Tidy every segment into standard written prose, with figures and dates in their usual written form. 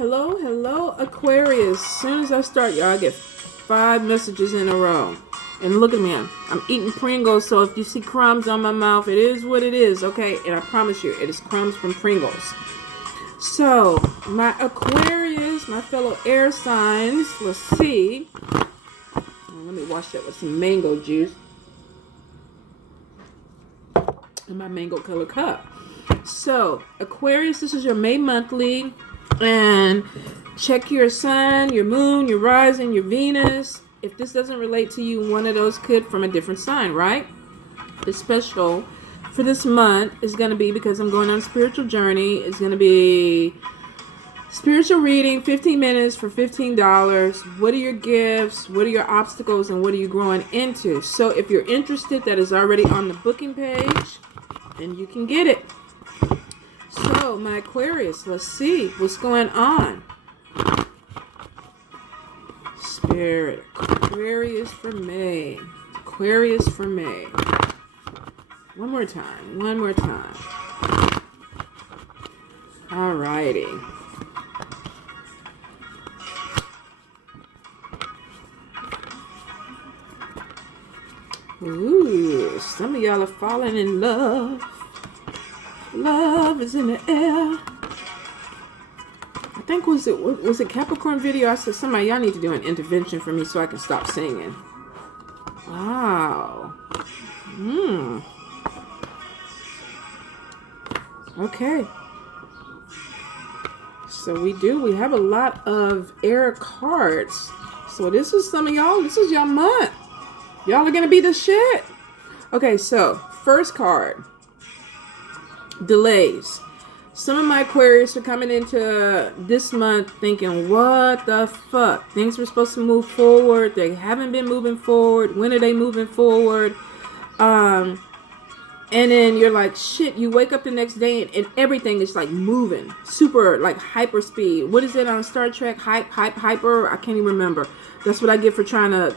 Hello, Aquarius. As soon as I start, y'all, I get 5 messages in a row. And look at me, I'm eating Pringles, so if you see crumbs on my mouth, it is what it is, okay? And I promise you, it is crumbs from Pringles. So, my Aquarius, my fellow air signs, let's see. Let me wash that with some mango juice. In my mango color cup. So, Aquarius, this is your May monthly. And check your sun, your moon, your rising, your Venus. If this doesn't relate to you, one of those could from a different sign, right? The special for this month is going to be, because I'm going on a spiritual journey, it's going to be spiritual reading, 15 minutes for $15. What are your gifts? What are your obstacles? And what are you growing into? So if you're interested, that is already on the booking page, then you can get it. So, my Aquarius, let's see what's going on. Spirit, Aquarius for May. Aquarius for May. One more time. Alrighty. Ooh, some of y'all are falling in love. Love is in the air. I think was it Capricorn video? I said somebody, y'all need to do an intervention for me so I can stop singing. Wow. Okay. So we have a lot of air cards. So this is some of y'all. This is your month. Y'all are gonna be the shit. Okay, so first card. Delays. Some of my Aquarius are coming into this month thinking, what the fuck? Things were supposed to move forward. They haven't been moving forward. When are they moving forward? And then you're like, shit, you wake up the next day and everything is like moving. Super, like hyper speed. What is it on Star Trek? Hyper? I can't even remember. That's what I get for trying to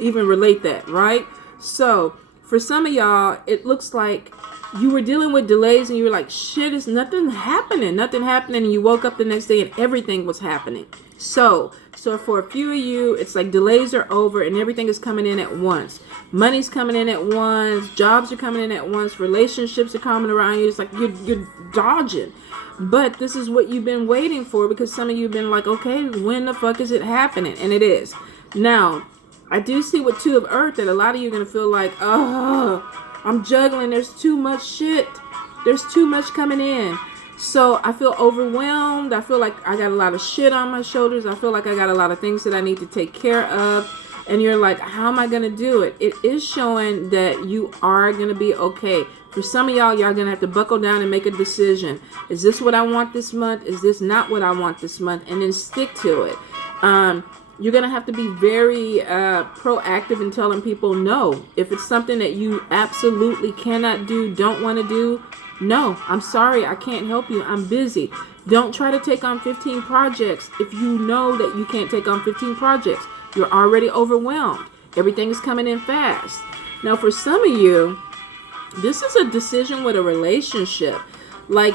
even relate that, right? So, for some of y'all, it looks like you were dealing with delays and you were like, shit, is nothing happening. And you woke up the next day and everything was happening. So for a few of you, it's like delays are over and everything is coming in at once. Money's coming in at once. Jobs are coming in at once. Relationships are coming around you. It's like you're dodging. But this is what you've been waiting for, because some of you have been like, okay, when the fuck is it happening? And it is. Now, I do see with Two of Earth that a lot of you are going to feel like, I'm juggling. There's too much shit. There's too much coming in. So I feel overwhelmed. I feel like I got a lot of shit on my shoulders. I feel like I got a lot of things that I need to take care of. And you're like, how am I going to do it? It is showing that you are going to be okay. For some of y'all going to have to buckle down and make a decision. Is this what I want this month? Is this not what I want this month? And then stick to it. You're going to have to be very proactive in telling people no. If it's something that you absolutely cannot do, don't want to do, no, I'm sorry, I can't help you. I'm busy. Don't try to take on 15 projects if you know that you can't take on 15 projects. You're already overwhelmed. Everything is coming in fast. Now, for some of you, this is a decision with a relationship. Like,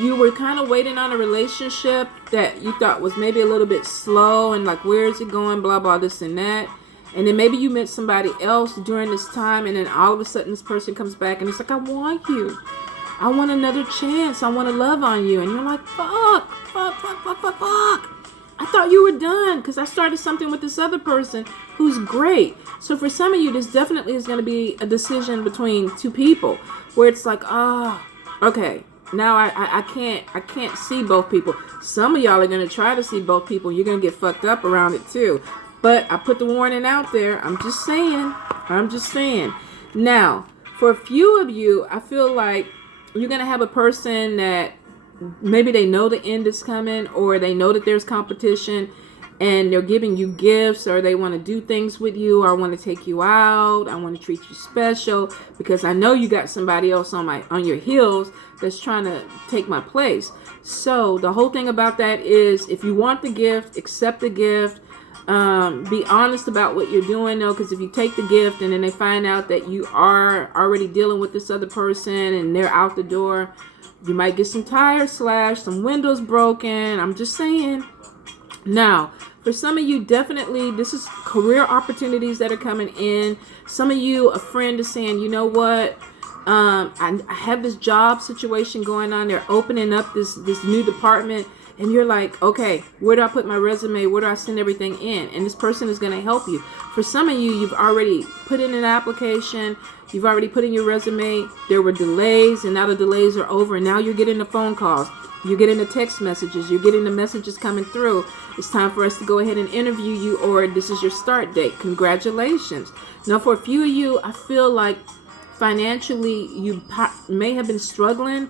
you were kind of waiting on a relationship that you thought was maybe a little bit slow and like, where is it going, blah, blah, this and that. And then maybe you met somebody else during this time, and then all of a sudden this person comes back and it's like, I want you. I want another chance. I want to love on you. And you're like, fuck. I thought you were done because I started something with this other person who's great. So for some of you, this definitely is going to be a decision between two people where it's like, okay. Now I can't see both people. Some of y'all are going to try to see both people. You're going to get fucked up around it too. But I put the warning out there. I'm just saying. Now, for a few of you, I feel like you're going to have a person that maybe they know the end is coming, or they know that there's competition and they're giving you gifts, or they want to do things with you, or I want to take you out, I want to treat you special because I know you got somebody else on your heels that's trying to take my place. So the whole thing about that is, if you want the gift, accept the gift. Be honest about what you're doing though, because if you take the gift and then they find out that you are already dealing with this other person and they're out the door, You might get some tires slashed, some windows broken. I'm just saying. Now, for some of you, definitely, this is career opportunities that are coming in. Some of you, a friend is saying, you know what? I have this job situation going on. They're opening up this new department. And you're like, okay, where do I put my resume? Where do I send everything in? And this person is going to help you. For some of you, you've already put in an application. You've already put in your resume. There were delays, and now the delays are over. And now you're getting the phone calls. You're getting the text messages. You're getting the messages coming through. It's time for us to go ahead and interview you, or this is your start date. Congratulations. Now, for a few of you, I feel like financially you may have been struggling.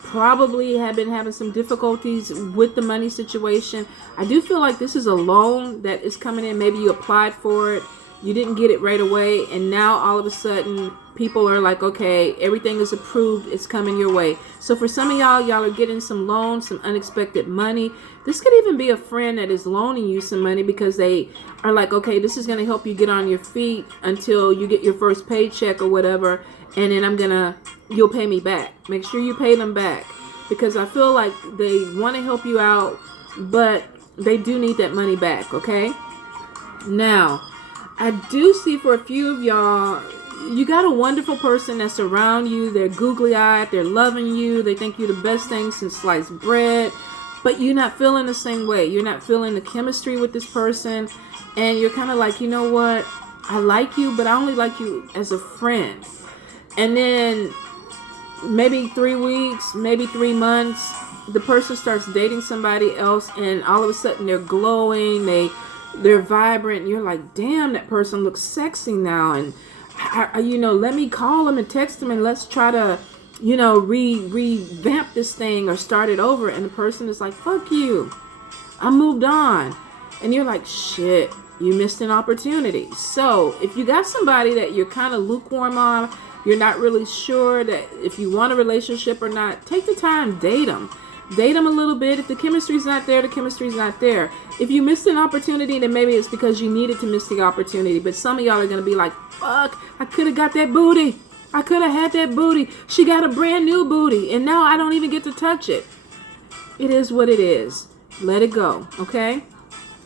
Probably have been having some difficulties with the money situation. I do feel like this is a loan that is coming in. Maybe you applied for it, you didn't get it right away, and now all of a sudden people are like, okay, everything is approved, it's coming your way. So for some of y'all are getting some loans, some unexpected money. This could even be a friend that is loaning you some money because they are like, okay, this is going to help you get on your feet until you get your first paycheck or whatever, and then you'll pay me back. Make sure you pay them back, because I feel like they want to help you out, but they do need that money back, okay? Now, I do see for a few of y'all, you got a wonderful person that's around you. They're googly-eyed. They're loving you. They think you're the best thing since sliced bread, but you're not feeling the same way. You're not feeling the chemistry with this person, and you're kind of like, you know what? I like you, but I only like you as a friend. And then maybe 3 weeks, maybe 3 months, the person starts dating somebody else, and all of a sudden they're glowing, they're vibrant, and you're like, damn, that person looks sexy now, and let me call him and text him, and let's try to, revamp this thing or start it over. And the person is like, fuck you, I moved on. And you're like, shit, you missed an opportunity. So if you got somebody that you're kind of lukewarm on, you're not really sure that if you want a relationship or not, take the time, date them. Date them a little bit. If the chemistry's not there, the chemistry's not there. If you missed an opportunity, then maybe it's because you needed to miss the opportunity. But some of y'all are going to be like, fuck, I could have got that booty. I could have had that booty. She got a brand new booty, and now I don't even get to touch it. It is what it is. Let it go, okay?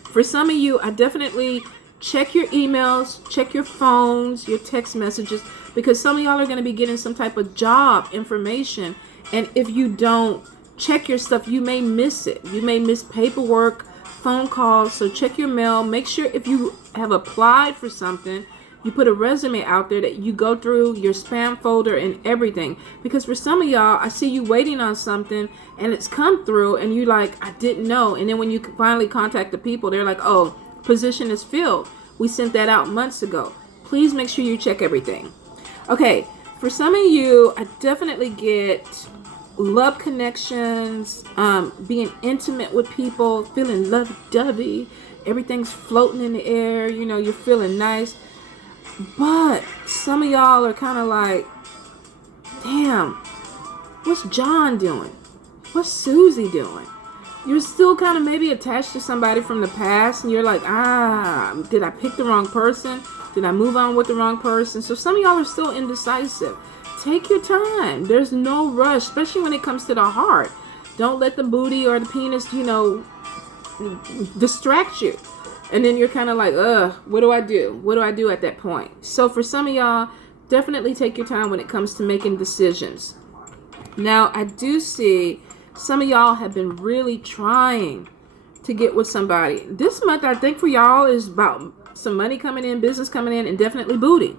For some of you, I definitely check your emails, check your phones, your text messages, because some of y'all are going to be getting some type of job information. And if you don't check your stuff, you may miss it. You may miss paperwork, phone calls. So check your mail. Make sure if you have applied for something, you put a resume out there, that you go through your spam folder and everything. Because for some of y'all, I see you waiting on something and it's come through and you like, I didn't know. And then when you finally contact the people, they're like, oh, position is filled. We sent that out months ago. Please make sure you check everything. Okay, for some of you, I definitely get love connections, being intimate with people, feeling lovey-dovey. Everything's floating in the air. You're feeling nice. But some of y'all are kind of like, damn, what's John doing? What's Susie doing? You're still kind of maybe attached to somebody from the past, and you're like, did I pick the wrong person? Did I move on with the wrong person? So some of y'all are still indecisive. Take your time. There's no rush, especially when it comes to the heart. Don't let the booty or the penis, distract you. And then you're kind of like, what do I do? What do I do at that point? So for some of y'all, definitely take your time when it comes to making decisions. Now, I do see some of y'all have been really trying to get with somebody. This month, I think for y'all is about some money coming in, business coming in, and definitely booty.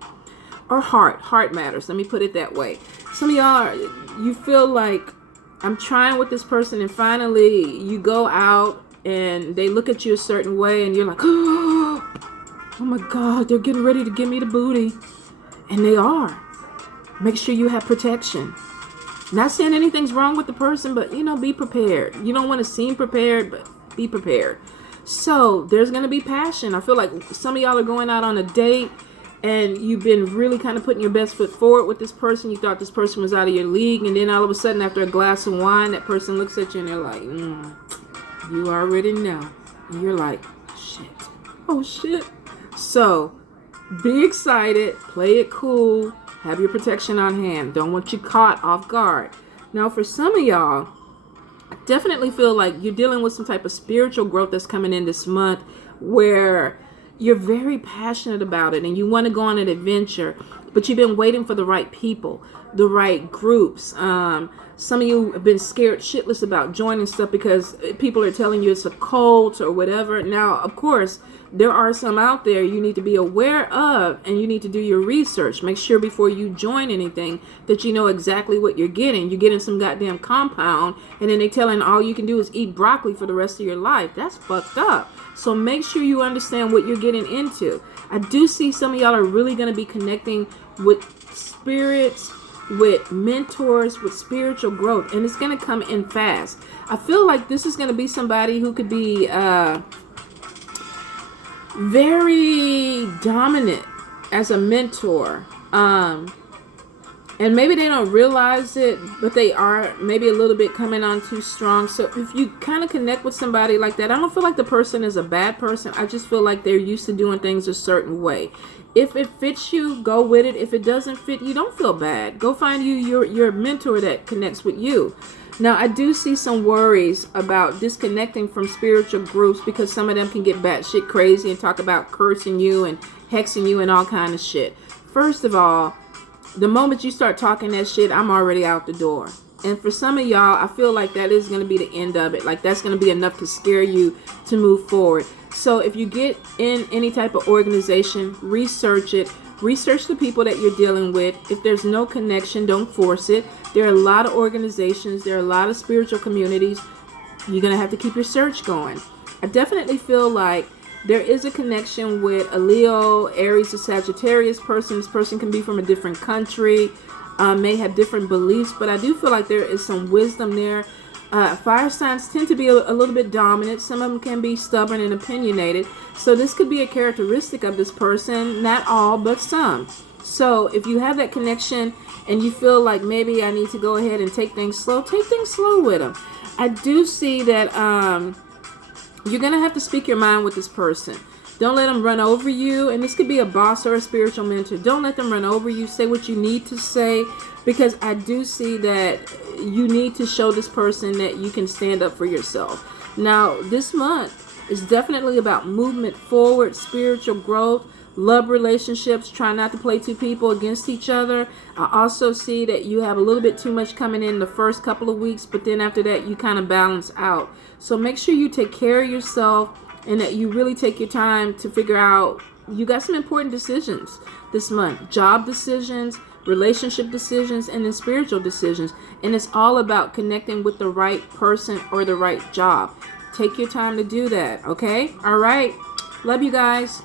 Or heart. Heart matters. Let me put it that way. Some of y'all, you feel like, I'm trying with this person, and finally you go out and they look at you a certain way and you're like, oh my God, they're getting ready to give me the booty. And they are. Make sure you have protection. Not saying anything's wrong with the person, but be prepared. You don't want to seem prepared, but be prepared. So there's going to be passion. I feel like some of y'all are going out on a date and you've been really kind of putting your best foot forward with this person. You thought this person was out of your league, and then all of a sudden after a glass of wine, that person looks at you and they're like, you already know. And you're like, shit. Oh, shit. So be excited. Play it cool. Have your protection on hand. Don't want you caught off guard. Now, for some of y'all, I definitely feel like you're dealing with some type of spiritual growth that's coming in this month where you're very passionate about it and you want to go on an adventure, but you've been waiting for the right people, the right groups. Some of you have been scared shitless about joining stuff because people are telling you it's a cult or whatever. Now, of course, there are some out there you need to be aware of, and you need to do your research. Make sure before you join anything that you know exactly what you're getting. You're getting some goddamn compound, and then they telling all you can do is eat broccoli for the rest of your life. That's fucked up. So make sure you understand what you're getting into. I do see some of y'all are really going to be connecting with spirits, with mentors, with spiritual growth, and it's going to come in fast. I feel like this is going to be somebody who could be very dominant as a mentor, and maybe they don't realize it, but they are maybe a little bit coming on too strong. So if you kind of connect with somebody like that, I don't feel like the person is a bad person. I just feel like they're used to doing things a certain way. If it fits you, go with it. If it doesn't fit you, don't feel bad. Go find your mentor that connects with you. Now, I do see some worries about disconnecting from spiritual groups because some of them can get batshit crazy and talk about cursing you and hexing you and all kind of shit. First of all, the moment you start talking that shit, I'm already out the door. And for some of y'all, I feel like that is going to be the end of it. Like that's going to be enough to scare you to move forward. So if you get in any type of organization, research it. Research the people that you're dealing with. If there's no connection, don't force it. There are a lot of organizations. There are a lot of spiritual communities. You're going to have to keep your search going. I definitely feel like there is a connection with a Leo, Aries, or Sagittarius person. This person can be from a different country, may have different beliefs, but I do feel like there is some wisdom there. Fire signs tend to be a little bit dominant. Some of them can be stubborn and opinionated. So this could be a characteristic of this person. Not all, but some. So if you have that connection and you feel like maybe I need to go ahead and take things slow with them. I do see that you're going to have to speak your mind with this person. Don't let them run over you. And this could be a boss or a spiritual mentor. Don't let them run over you. Say what you need to say. Because I do see that you need to show this person that you can stand up for yourself. Now, this month is definitely about movement forward, spiritual growth, love relationships. Try not to play two people against each other. I also see that you have a little bit too much coming in the first couple of weeks. But then after that, you kind of balance out. So make sure you take care of yourself. And that you really take your time to figure out, you got some important decisions this month. Job decisions, relationship decisions, and then spiritual decisions. And it's all about connecting with the right person or the right job. Take your time to do that, okay? All right. Love you guys.